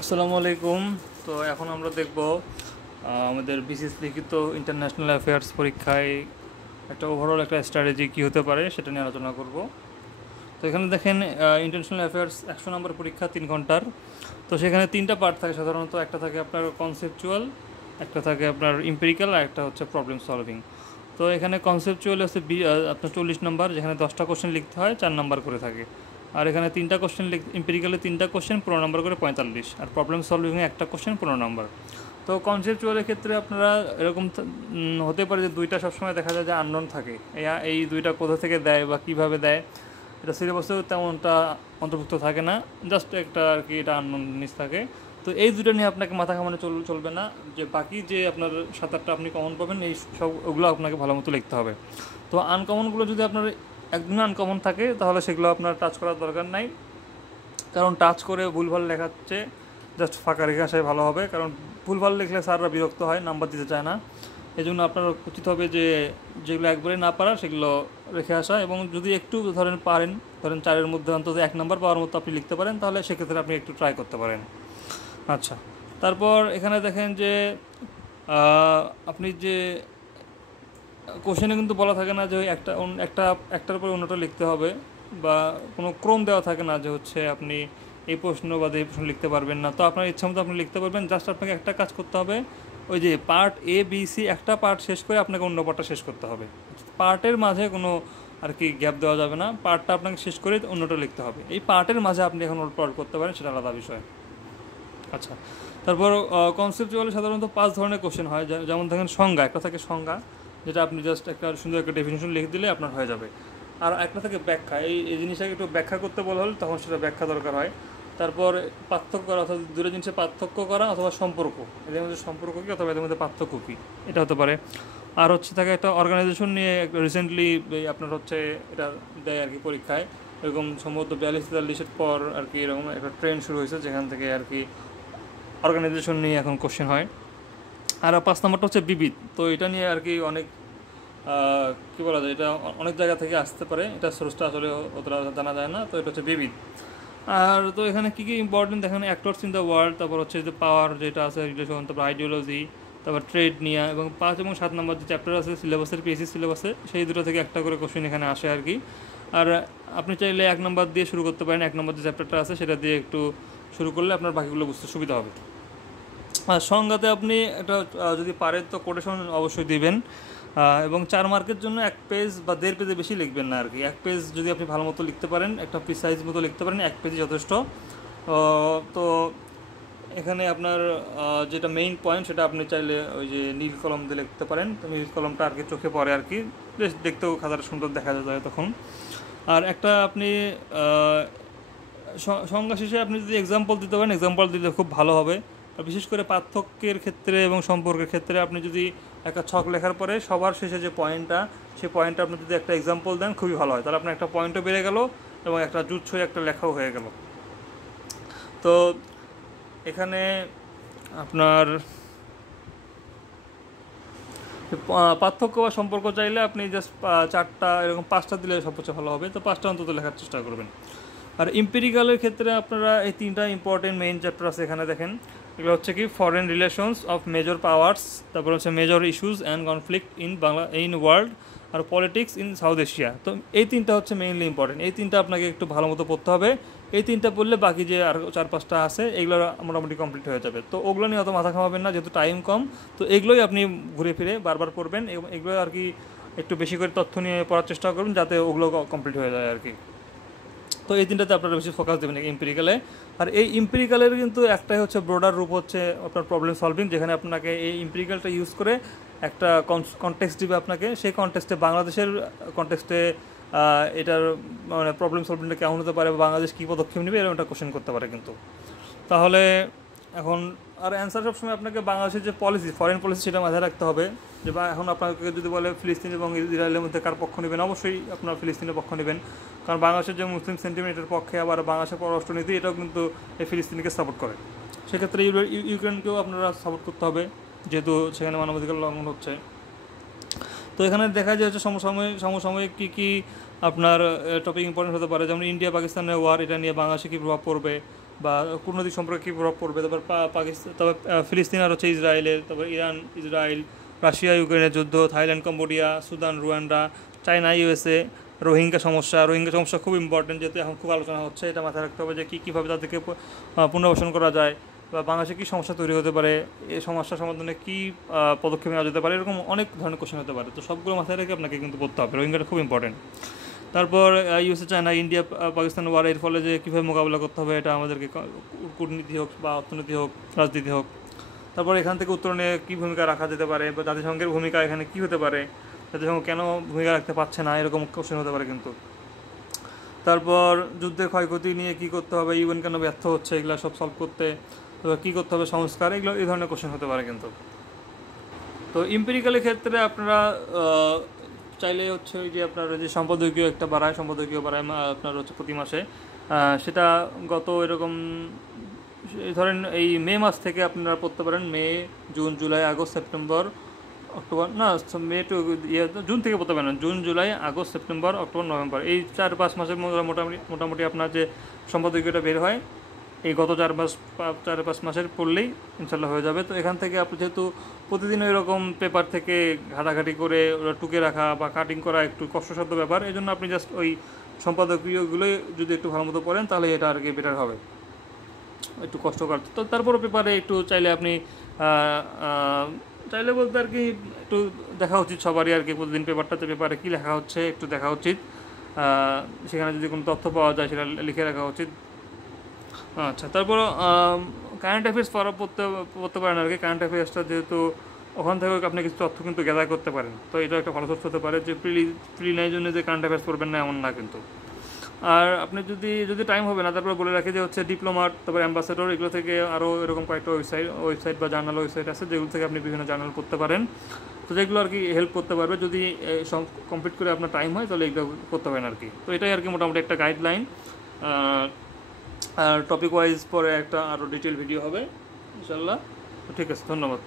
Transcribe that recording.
আসসালামু আলাইকুম। তো এখন আমরা দেখব আমাদের বিসিএস লিখিত ইন্টারন্যাশনাল অ্যাফেয়ার্স পরীক্ষায় একটা ওভারঅল একটা স্ট্র্যাটেজি কী হতে পারে সেটা নিয়ে আলোচনা করব। তো এখানে দেখেন ইন্টারন্যাশনাল অ্যাফেয়ার্স 100 নম্বর পরীক্ষা 3 ঘন্টার। তো সেখানে তিনটা পার্ট থাকে সাধারণত, একটা থাকে আপনার কনসেপচুয়াল, একটা থাকে আপনার ইম্পেরিক্যাল, আর একটা হচ্ছে প্রবলেম সলভিং। তো এখানে কনসেপচুয়াল হচ্ছে আপনার 40 নম্বর, যেখানে 10টা কোশ্চেন লিখতে হয়, 4 নম্বর করে থাকে। আর এখানে তিনটা কোশ্চেন ইম্পেরিক্যালে তিনটা কোশ্চেন 15 নম্বর করে 45, আর প্রবলেম সলভিংয়ে একটা কোশ্চেন 15 নম্বর। তো কনসেপচুয়ালের ক্ষেত্রে আপনারা এরকম হতে পারে যে দুইটা সবসময় দেখা যায় যে আননোন থাকে, এই দুইটা কোথা থেকে দেয় বা কীভাবে দেয় এটা সিলেবাসেও তেমনটা অন্তর্ভুক্ত থাকে না, জাস্ট একটা আর কি এটা আননোন জিনিস থাকে। তো এই দুটো নিয়ে আপনাকে মাথা ঘামানো চলবে না, যে বাকি যে আপনার 7-8টা আপনি কমন পাবেন এই সব ওগুলো আপনাকে ভালো মতো লিখতে হবে। তো আনকমনগুলো যদি আপনার একদম আনকমন থাকে তাহলে সেগুলো আপনার টাচ করার দরকার নাই, কারণ টাচ করে ভুলভাল লেখাচ্ছে জাস্ট ফাঁকা রেখে আসাই ভালো হবে, কারণ ভুলভাল লিখলে স্যাররা বিরক্ত হয়, নাম্বার দিতে চায় না। এই জন্য আপনার উচিত হবে যে যেগুলো একবারে না পারা সেগুলো রেখে আসা, এবং যদি একটু ধরেন 4-এর মধ্যে অন্তত 1 নম্বর পাওয়ার মতো আপনি লিখতে পারেন, তাহলে সেক্ষেত্রে আপনি একটু ট্রাই করতে পারেন। আচ্ছা, তারপর এখানে দেখেন যে আপনি যে কোশ্চেনে কিন্তু বলা থাকে না যে একটার পরে অন্যটা লিখতে হবে, বা কোনো ক্রম দেওয়া থাকে না যে হচ্ছে আপনি এই প্রশ্ন বাদে এই প্রশ্ন লিখতে পারবেন না। তো আপনার ইচ্ছা মতো আপনি লিখতে পারবেন, জাস্ট আপনাকে একটা কাজ করতে হবে, ওই যে পার্ট এ বি সি একটা পার্ট শেষ করে আপনাকে অন্য পার্টটা শেষ করতে হবে। পার্টের মাঝে কোনো আর কি গ্যাপ দেওয়া যাবে না, পার্টটা আপনাকে শেষ করে অন্যটা লিখতে হবে। এই পার্টের মাঝে আপনি এখন উল্টপাল্ট করতে পারেন, সেটা আলাদা বিষয়। আচ্ছা, তারপর কনসেপচুয়ালি সাধারণত 5 ধরনের কোশ্চেন হয়, যেমন দেখেন সংজ্ঞা, একটা থাকে সংজ্ঞা, যেটা আপনি জাস্ট একটা সুন্দর একটা ডেফিনেশন লিখে দিলে আপনার হয়ে যাবে। আর একটা থাকে ব্যাখ্যা, এই জিনিসটাকে একটু ব্যাখ্যা করতে বলা হলে তখন সেটা ব্যাখ্যা দরকার হয়। তারপর পার্থক্য করা, অর্থাৎ দুটো জিনিসের পার্থক্য করা অথবা সম্পর্ক, এদের মধ্যে সম্পর্ক কী অথবা এদের মধ্যে পার্থক্য কী, এটা হতে পারে। আর হচ্ছে থাকে একটা অর্গানাইজেশন নিয়ে রিসেন্টলি আপনার হচ্ছে এটা দেয় আর কি পরীক্ষায়, এরকম সম্ভবত 42-43-এর পর আর কি এরকম একটা ট্রেন্ড শুরু হয়েছে, যেখান থেকে আর কি অর্গানাইজেশন নিয়ে এখন কোশ্চেন হয়। আর 5 নম্বরটা হচ্ছে বিবিধ, তো এটা নিয়ে আর কি অনেক কী বলা যায়, এটা অনেক জায়গা থেকে আসতে পারে, এটা সোর্সটা আসলে অতটা জানা যায় না, তো এটা হচ্ছে বিবিধ। আর তো এখানে কী কী ইম্পর্টেন্ট দেখেন, অ্যাক্টরস ইন দ্য ওয়ার্ল্ড, তারপর হচ্ছে যে পাওয়ার যেটা আছে রিলেশন, তারপর আইডিওলজি, তারপর ট্রেড নিয়ে, এবং 5 এবং 7 নম্বর যে চ্যাপ্টার আছে সিলেবাসের পিএসসি সিলেবাসে, সেই দুটো থেকে একটা করে কোশ্চেন এখানে আসে আর কি। আর আপনি চাইলে 1 নম্বর দিয়ে শুরু করতে পারেন, 1 নম্বর যে চ্যাপ্টারটা আছে সেটা দিয়ে একটু শুরু করলে আপনার বাকিগুলো বুঝতে সুবিধা হবে। আর সংজ্ঞাতে আপনি একটা যদি পারেন তো কোটেশন অবশ্যই দিবেন, এবং 4 মার্কের জন্য 1 পেজ বা 1.5 পেজে বেশি লিখবেন না আর কি। 1 পেজ যদি আপনি ভালো মতো লিখতে পারেন, একটা প্রিসাইজ মতো লিখতে পারেন, 1 পেজই যথেষ্ট। তো এখানে আপনার যেটা মেইন পয়েন্ট সেটা আপনি চাইলে ওই যে নীল কলম দিয়ে লিখতে পারেন, তো নীল কলমটা আর কি চোখে পড়ে আর কি, বেশ দেখতেও খাতাটা সুন্দর দেখা যায় তখন। আর একটা আপনি সংজ্ঞা শেষে আপনি যদি এক্সাম্পল দিতে পারেন, এক্সাম্পল দিলে খুব ভালো হবে। আর বিশেষ করে পার্থক্যের ক্ষেত্রে এবং সম্পর্কের ক্ষেত্রে আপনি যদি একটা ছক লেখার পরে সবার শেষে যে পয়েন্টটা, সেই পয়েন্টটা আপনি যদি একটা এক্সাম্পল দেন খুবই ভালো হয়, তাহলে আপনার একটা পয়েন্টও বেড়ে গেল এবং একটা জুৎসই একটা লেখাও হয়ে গেল। তো এখানে আপনার পার্থক্য বা সম্পর্ক চাইলে আপনি জাস্ট 4টা এরকম 5টা দিলে সবচেয়ে ভালো হবে, তো 5টা অন্তত লেখার চেষ্টা করবেন। আর ইম্পেরিক্যালের ক্ষেত্রে আপনারা এই 3টা ইম্পর্টেন্ট মেইন চ্যাপ্টার আছে এখানে দেখেন, এগুলো হচ্ছে কি foreign relations of major powers, তারপর হচ্ছে major issues and conflict in world, আর পলিটিক্স ইন সাউথ এশিয়া। তো এই 3টা হচ্ছে মেইনলি ইম্পর্টেন্ট, এই 3টা আপনাকে একটু ভালো মতো পড়তে হবে। এই 3টা পড়লে বাকি যে আর 4-5টা আছে এগুলো মোটামুটি কমপ্লিট হয়ে যাবে। তো ওগুলো নিয়ে অত মাথা ঘামাবেন না, যেহেতু টাইম কম, তো এগুলোই আপনি ঘুরে ফিরে বারবার পড়বেন, এবং এগুলো আর কি একটু বেশি করে তথ্য নিয়ে পড়ার চেষ্টা করুন যাতে ওগুলো কমপ্লিট হয়ে যায় আর কি। তো এই 3টাতে আপনারা বেশি ফোকাস দেবেন ইম্পেরিক্যালে। আর এই ইম্পেরিক্যালের কিন্তু একটাই হচ্ছে ব্রডার রূপ হচ্ছে আপনার প্রবলেম সলভিং, যেখানে আপনাকে এই ইম্পেরিক্যালটা ইউজ করে একটা কনটেক্সট দিবে আপনাকে, সেই কনটেক্সটে বাংলাদেশের কনটেক্সটে এটার মানে প্রবলেম সলভিংটা কেমন হতে পারে, বাংলাদেশ কী পদক্ষেপ নেবে এরকম একটা কোশ্চেন করতে পারে কিন্তু। তাহলে এখন আর অ্যান্সার সবসময় আপনাকে বাংলাদেশের যে পলিসি, ফরেন পলিসি, সেটা মাথায় রাখতে হবে। যে বা এখন আপনাকে যদি বলে ফিলিস্তিন এবং ইসরায়েলের মধ্যে কার পক্ষ নেবেন, অবশ্যই আপনার ফিলিস্তিনের পক্ষ নেবেন, কারণ বাংলাদেশের যে মুসলিম সেন্টিমেন্টের পক্ষে, আবার বাংলাদেশের পররাষ্ট্রনীতি এটাও কিন্তু এই ফিলিস্তিনিকে সাপোর্ট করে। সেক্ষেত্রে ইউক্রেনকেও আপনারা সাপোর্ট করতে হবে, যেহেতু সেখানে মানবাধিকার লঙ্ঘন হচ্ছে। তো এখানে দেখা যায় হচ্ছে সমসাময়িক কী কী আপনার টপিক ইম্পর্টেন্ট হতে পারে, যেমন ইন্ডিয়া পাকিস্তানের ওয়ার, এটা নিয়ে বাংলাদেশে কী প্রভাব পড়বে, বা কূটনৈতিক সম্পর্কে কী প্রভাব পড়বে, তারপর পাকিস্তান, তারপর ফিলিস্তিন আর হচ্ছে ইসরায়েলের, তারপর ইরান ইসরায়েল, রাশিয়া ইউক্রেনের যুদ্ধ, Thailand Cambodia, Sudan Rwanda, China USA, Rohingya সমস্যা খুব ইম্পর্টেন্ট, যেহেতু এখন খুব আলোচনা হচ্ছে, এটা মাথায় রাখতে হবে যে কীভাবে তাদেরকে পুনর্বাসন করা যায়, বা বাংলাদেশে কী সমস্যা তৈরি হতে পারে, এই সমস্যার সমাধানে কী পদক্ষেপ নেওয়া যেতে পারে, এরকম অনেক ধরনের কোশ্চেন হতে পারে। তো সবগুলো মাথায় রেখে আপনাকে কিন্তু পড়তে হবে, রোহিঙ্গাটা খুব ইম্পর্টেন্ট। তারপর USA China India Pakistan war, এর ফলে যে কীভাবে মোকাবিলা করতে হবে, এটা আমাদেরকে কূটনীতি হোক বা অর্থনীতি হোক রাজনীতি হোক। তারপর এখান থেকে উত্তরণে কী ভূমিকা রাখা যেতে পারে, বা জাতিসংঘের ভূমিকা এখানে কী হতে পারে, জাতিসংঘ কেন ভূমিকা রাখতে পারছে না, এরকম কোশ্চেন হতে পারে কিন্তু। তারপর যুদ্ধের ক্ষয়ক্ষতি নিয়ে কী করতে হবে, ইউএন কেন ব্যর্থ হচ্ছে, এগুলো সব সলভ করতে কী করতে হবে, সংস্কার, এগুলো এই ধরনের কোশ্চেন হতে পারে কিন্তু। তো এমপিরিক্যালের ক্ষেত্রে আপনারা চাইলে হচ্ছে ওই যে আপনার যে সম্পাদকীয় বাড়ায় আপনার হচ্ছে প্রতি মাসে, সেটা গত এরকম ধরেন এই মে মাস থেকে আপনারা পড়তে পারেন, May June July August September October, না মে টু জুন থেকে পড়তে পারেন, June July August September October November, এই 4-5 মাসের মধ্যে মোটামুটি আপনার যে সম্পাদকীয়টা বের হয়, এই গত 4-5 মাসের পড়লেই ইনশাল্লাহ হয়ে যাবে। তো এখান থেকে আপনি যেহেতু প্রতিদিন এরকম পেপার থেকে ঘাটাঘাটি করে ওরা টুকে রাখা বা কাটিং করা একটু কষ্টসাধ্য ব্যাপার, এই জন্য আপনি জাস্ট ওই সম্পাদকীয়গুলোই যদি একটু ভালো মতো পড়েন তাহলে এটা আর কি বেটার হবে, একটু কষ্টকর। তো তারপরও পেপারে একটু চাইলে আপনি চাইলে বলতে আর কি একটু দেখা উচিত সবারই আর কি, প্রতিদিন পেপারে কী লেখা হচ্ছে একটু দেখা উচিত, সেখানে যদি কোনো তথ্য পাওয়া যায় সেটা লিখে রাখা উচিত। আচ্ছা, তারপর কারেন্ট অ্যাফেয়ার্স পড়তে পারেন আর কি। কারেন্ট অ্যাফেয়ার্সটা যেহেতু ওখান থেকে আপনি কিছু তথ্য কিন্তু গ্যাদার করতে পারেন, তো এটা একটা ভালো তথ্য হতে পারে। যে প্রিলিমিনারির জন্য যে কারেন্ট অ্যাফেয়ার্স পড়বেন না এমন না কিন্তু। আর আপনি যদি টাইম হবে না, তারপরে বলে রাখি যে হচ্ছে ডিপ্লোমাট, তারপর অ্যাম্বাসেডর, এগুলো থেকে আরও এরকম কয়েকটা ওয়েবসাইট বা জার্নাল ওয়েবসাইট আছে যেগুলো থেকে আপনি বিভিন্ন জার্নাল পড়তে পারেন। তো যেগুলো আর কি হেল্প করতে পারবে, যদি কমপ্লিট করে আপনার টাইম হয় তাহলে এগুলো করতে পারেন আর কি। তো এটাই আর কি মোটামুটি একটা গাইডলাইন। আর টপিক ওয়াইজ পরে একটা আরও ডিটেল ভিডিও হবে ইনশাল্লাহ। ঠিক আছে, ধন্যবাদ।